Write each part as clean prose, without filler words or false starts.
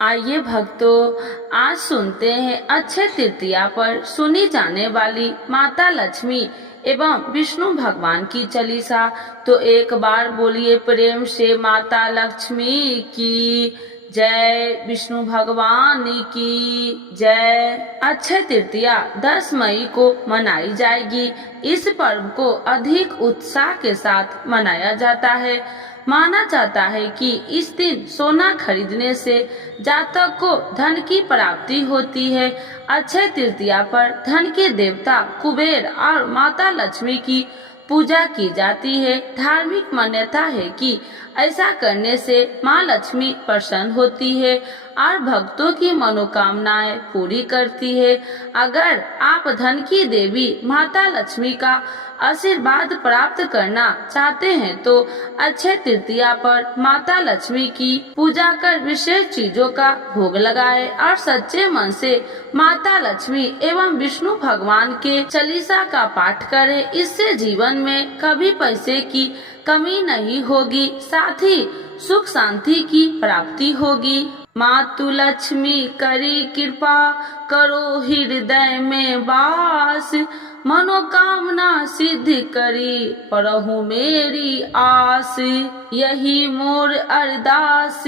आइए भक्तों, आज सुनते हैं अक्षय तृतीया पर सुनी जाने वाली माता लक्ष्मी एवं विष्णु भगवान की चालीसा। तो एक बार बोलिए प्रेम से माता लक्ष्मी की जय, विष्णु भगवान की जय। अक्षय तृतीया 10 मई को मनाई जाएगी। इस पर्व को अधिक उत्साह के साथ मनाया जाता है। माना जाता है कि इस दिन सोना खरीदने से जातक को धन की प्राप्ति होती है। अक्षय तृतीया पर धन के देवता कुबेर और माता लक्ष्मी की पूजा की जाती है। धार्मिक मान्यता है कि ऐसा करने से माँ लक्ष्मी प्रसन्न होती है और भक्तों की मनोकामनाएं पूरी करती है। अगर आप धन की देवी माता लक्ष्मी का आशीर्वाद प्राप्त करना चाहते हैं तो अक्षय तृतीया पर माता लक्ष्मी की पूजा कर विशेष चीजों का भोग लगाए और सच्चे मन से माता लक्ष्मी एवं विष्णु भगवान के चालीसा का पाठ करें। इससे जीवन में कभी पैसे की कमी नहीं होगी, साथ ही सुख शांति की प्राप्ति होगी। मातु लक्ष्मी करी कृपा, करो हृदय में वास, मनोकामना सिद्ध करी परहु मेरी आस। यही मोर अरदास,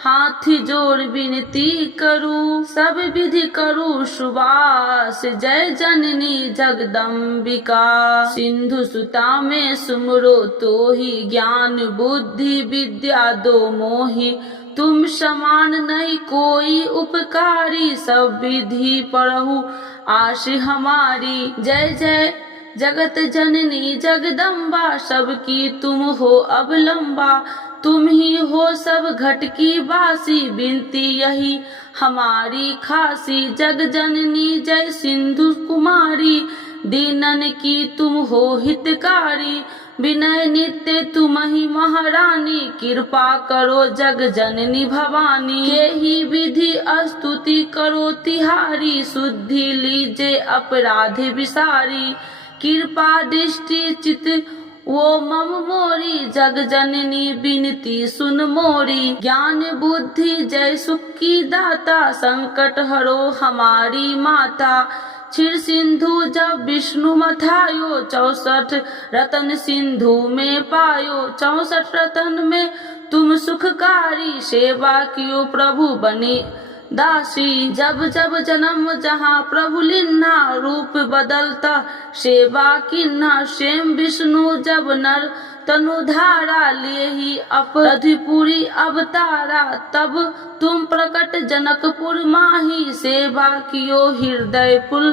हाथ जोड़ विनती करूं, सब विधि करूं सुबास। जय जननी जगदम्बिका, सिंधु सुता में सुमरो तो ही, ज्ञान बुद्धि विद्या दो मोहि, तुम समान नहीं कोई उपकारी, सब विधि पढ़ू आश हमारी। जय जय जगत जननी जगदम्बा, सबकी तुम हो अवलंबा, तुम ही हो सब घट की वासी, बिनती यही हमारी खासी। जग जननी जय सिंधु कुमारी, दीनन की तुम हो हितकारी, विनय नित्य तुम ही महारानी, कृपा करो जग जननी भवानी। यही विधि स्तुति करो तिहारी, शुद्धि लीजे अपराध विसारी, कृपा दृष्टि चित वो मम मोरी, जग जननी बिनती सुन मोरी। ज्ञान बुद्धि जय सुख की दाता, संकट हरो हमारी माता। क्षीर सिंधु जब विष्णु मथायो, 64 रतन सिंधु में पायो, 64 रतन में तुम सुखकारी, सेवा कियो प्रभु बने दासी। जब जब जन्म जहाँ प्रभु लिन्हा, रूप बदलता सेवा किन्हा, स्वयं विष्णु जब नर तनुधारा, लिए ही अपराधिपुरी अवतारा, तब तुम प्रकट जनकपुर माही, सेवा कियो हृदय पुल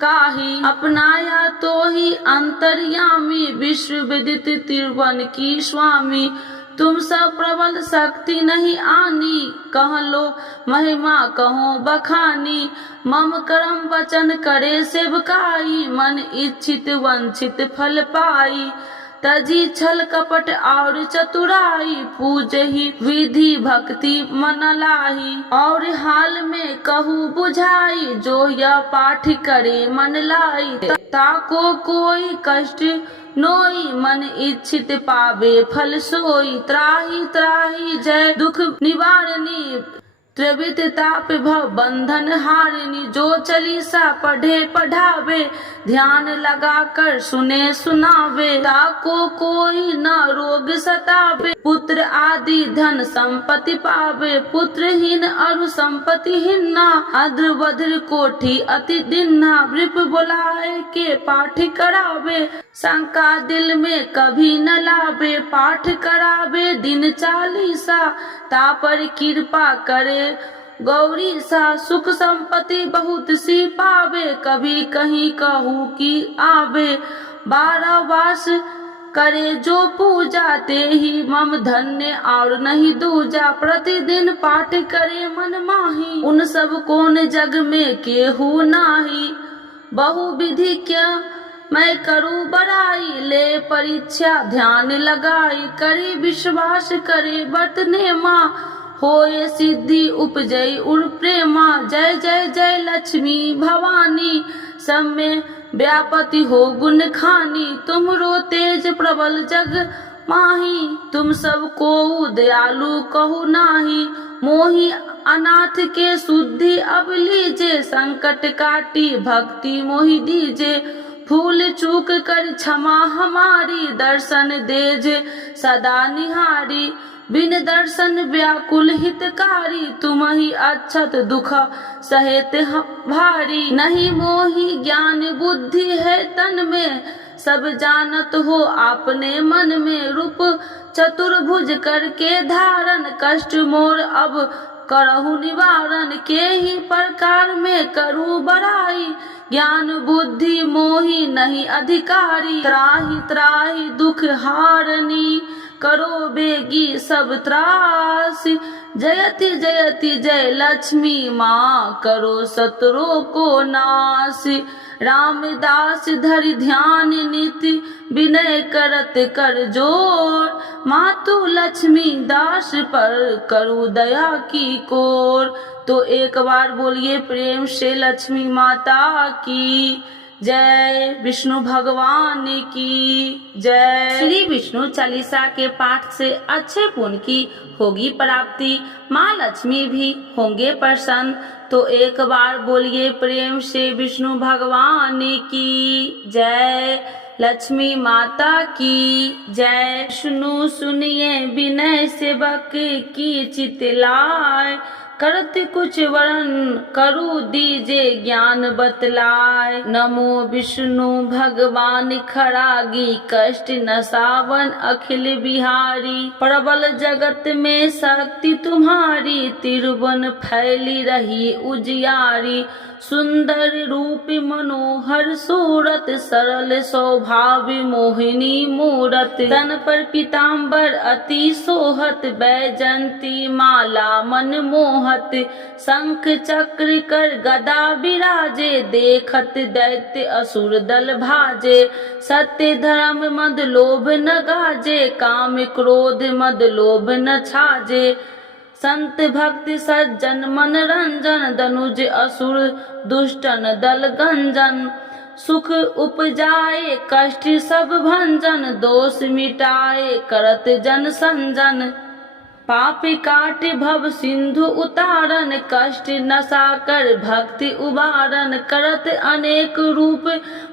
काही। अपनाया तो ही अंतर्यामी, विश्व विदित त्रिभुवन की स्वामी, तुम सब प्रबल शक्ति नहीं आनी, कह लो महिमा कहो बखानी। मम कर्म वचन करे सेवकाई, मन इच्छित वंचित फल पाई, तजी छल कपट और चतुराई, पूजहि विधि भक्ति मन लाही। और हाल में कहूँ बुझाई, जो यह पाठ करे मन लाई, ताको कोई कष्ट नोई, मन इच्छित पावे फल सोई। त्राही त्राही जय दुख निवारणी, त्रिविध ताप भव बंधन हारिणी, जो चालीसा पढ़े पढ़ावे, ध्यान लगा कर सुने सुनावे, ताको कोई न रोग सतावे, पुत्र आदि धन संपत्ति पावे। पुत्रहीन अरु संपत्तिहीना, अद्र वज्र कोठी अति दिन्ना, वृप बुलाए के पाठ करावे, शंका दिल में कभी न लावे, पाठ करावे दिन चालीसा, तापर कृपा करे गौरी सा। सुख संपत्ति बहुत सी पावे, कभी कहीं कहूँ की आवे, 12 वास करे जो पूजा, ते ही मम धन्य और नहीं दूजा। प्रतिदिन पाठ करे मन माही, उन सब कौन जग में केहू नाही। बहु विधि क्या मैं करूँ बड़ाई, ले परीक्षा ध्यान लगाई, करे विश्वास करे बरतने माँ, होए सिद्धि उपजय उर प्रेमा। जय जय जय लक्ष्मी भवानी, सब में व्यापति हो गुण खानी, तुमरो तेज प्रबल जग माही तुम सब को दयालु कहू नाही। मोही अनाथ के शुद्धि अब लीजे, संकट काटी भक्ति मोहि दीजे। भूल चूक कर क्षमा हमारी, दर्शन देजे सदा निहारी। बिन दर्शन व्याकुल हितकारी, तुम ही अक्षत दुख सहेत भारी। नहीं मोहि ज्ञान बुद्धि है तन में, सब जानत हो आपने मन में। रूप चतुर्भुज करके धारण, कष्ट मोर अब करहु निवारण। के ही प्रकार में करूँ बड़ाई, ज्ञान बुद्धि मोहि नहीं अधिकारी। त्राहि त्राहि दुख हारनी, करो बेगी सब त्रासी। जयति जयति जय लक्ष्मी माँ, करो शत्रुओं को नासी। रामदास धरि ध्यान नीति, विनय करत कर जोर। मातु लक्ष्मी दास पर करू दया की कोर। तो एक बार बोलिए प्रेम से लक्ष्मी माता की जय, विष्णु भगवान की जय। श्री विष्णु चालीसा के पाठ से अच्छे पुण्य की होगी प्राप्ति, माँ लक्ष्मी भी होंगे प्रसन्न। तो एक बार बोलिए प्रेम से विष्णु भगवान की जय, लक्ष्मी माता की जय। विष्णु सुनिए विनय सेवक की चितलाय, करत कुछ वरण करु दीजे ज्ञान बतलाय। नमो विष्णु भगवान खरागी, कष्ट नसावन अखिल बिहारी। प्रबल जगत में शक्ति तुम्हारी, तिरुवन फैली रही उजियारी। सुंदर रूप मनोहर सूरत, सरल स्वभाव मोहिनी मूरत। तन पर पीताम्बर अति सोहत, बैजंती माला मन मोहत। शंख चक्र कर गदा विराजे, देखत दैत्य असुर दल भाजे। सत्य धर्म मद लोभ न गाजे, काम क्रोध मद लोभ न छाजे। संत भक्त सज्जन मन रंजन, दनुज असुर दुष्टन दल गंजन। सुख उपजाए कष्ट सब भंजन, दोष मिटाए करत जन संजन। पाप काट भव सिंधु उतारन, कष्ट नसा कर भक्ति उबारन। करत अनेक रूप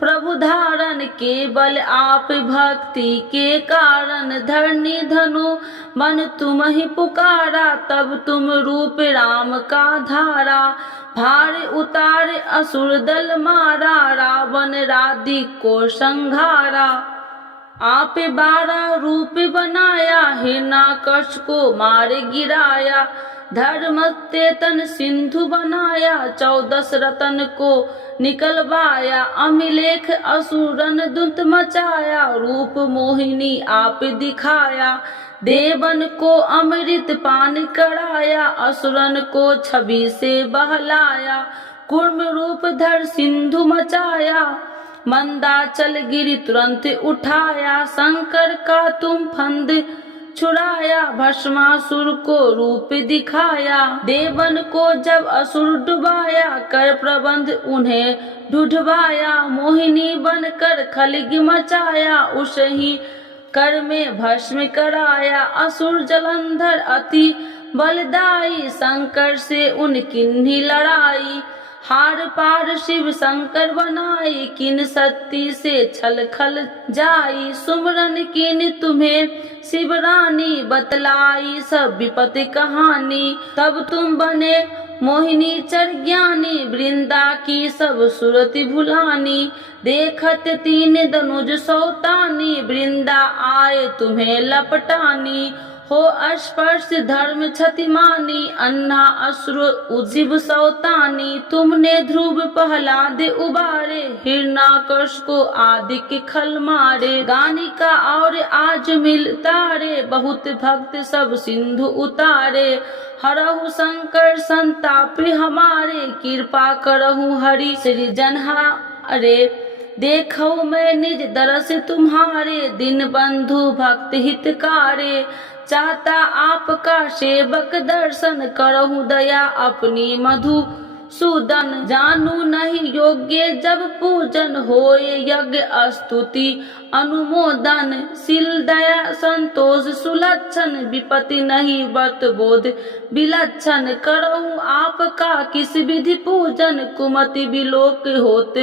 प्रभु धारण, केवल आप भक्ति के कारण। धरनी धनु मन तुम ही पुकारा, तब तुम रूप राम का धारा। भार उतार असुर दल मारा, रावण राधिक को संघारा। आप 12 रूप बनाया, हिरण्याकश को मार गिराया। धर्म तेतन सिंधु बनाया, 14 रतन को निकलवाया। अमिलेख असुरन दुत मचाया, रूप मोहिनी आप दिखाया। देवन को अमृत पान कराया, असुरन को छवि से बहलाया। कूर्म रूप धर सिंधु मचाया, मंदाचल गिरि तुरंत उठाया। शंकर का तुम फंद छुड़ाया, भस्मासुर को रूप दिखाया। देवन को जब असुर डुबाया, कर प्रबंध उन्हें ढूढ़वाया। मोहिनी बनकर खलग मचाया, उस ही कर में भस्म कराया। असुर जलंधर अति बलदाई, शंकर से उनकी लड़ाई। हार पार शिव शंकर बनाई, किन सत्ती से छल खल जाई। सुमरन किन तुम्हें शिव रानी, बतलाई सब विपत्ति कहानी। तब तुम बने मोहिनी चर ज्ञानी, वृंदा की सब सुरति भुलानी। देखत 3 धनुज सौतानी, वृंदा आए तुम्हें लपटानी। हो स्पर्श धर्म क्षतिमानी, अन्ना असुर उज्जीव सौतानी। तुमने ध्रुव प्रहलाद उबारे, हिरण्याकश को आदि के खल मारे। गानिका और आज मिल तारे, बहुत भक्त सब सिंधु उतारे। हरहु शंकर संताप हमारे, कृपा करहु हरि सृजनहारे। देखो मैं निज दरस तुम्हारे, दिन बंधु भक्त हितकारे। चाहता आपका सेवक दर्शन, करहु दया अपनी मधु सुदन जानू नहीं योग्य जब पूजन होए यज्ञ स्तुति अनुमोदन शील दया संतोष सुलक्षण विपत्ति नहीं व्रत बोध विलक्षण करहूँ आपका किस विधि पूजन कुमति विलोक होत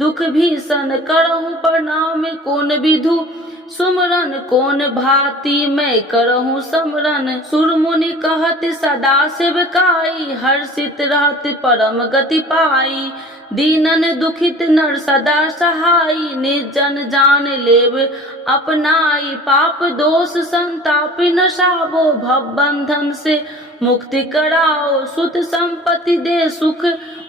दुख भीषण करहूँ प्रणाम कौन विधु सुमरन कौन भांति मैं करहूँ समरन सुरमुनि कहत सदा सेवकाई हर्षित रहत परम गति पाई दीनन दुखित नर सदा सहाई निर्जन जान लेव अपनाई पाप दोष संताप नशावो भव बंधन से मुक्ति कराओ सुत संपत्ति दे सुख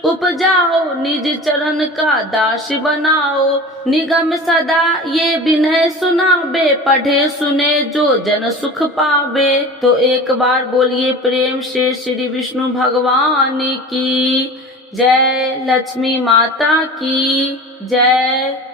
उपजाओ निज चरण का दास बनाओ निगम सदा ये विनय सुनाबे पढ़े सुने जो जन सुख पावे। तो एक बार बोलिए प्रेम से श्री विष्णु भगवान की जय, लक्ष्मी माता की जय।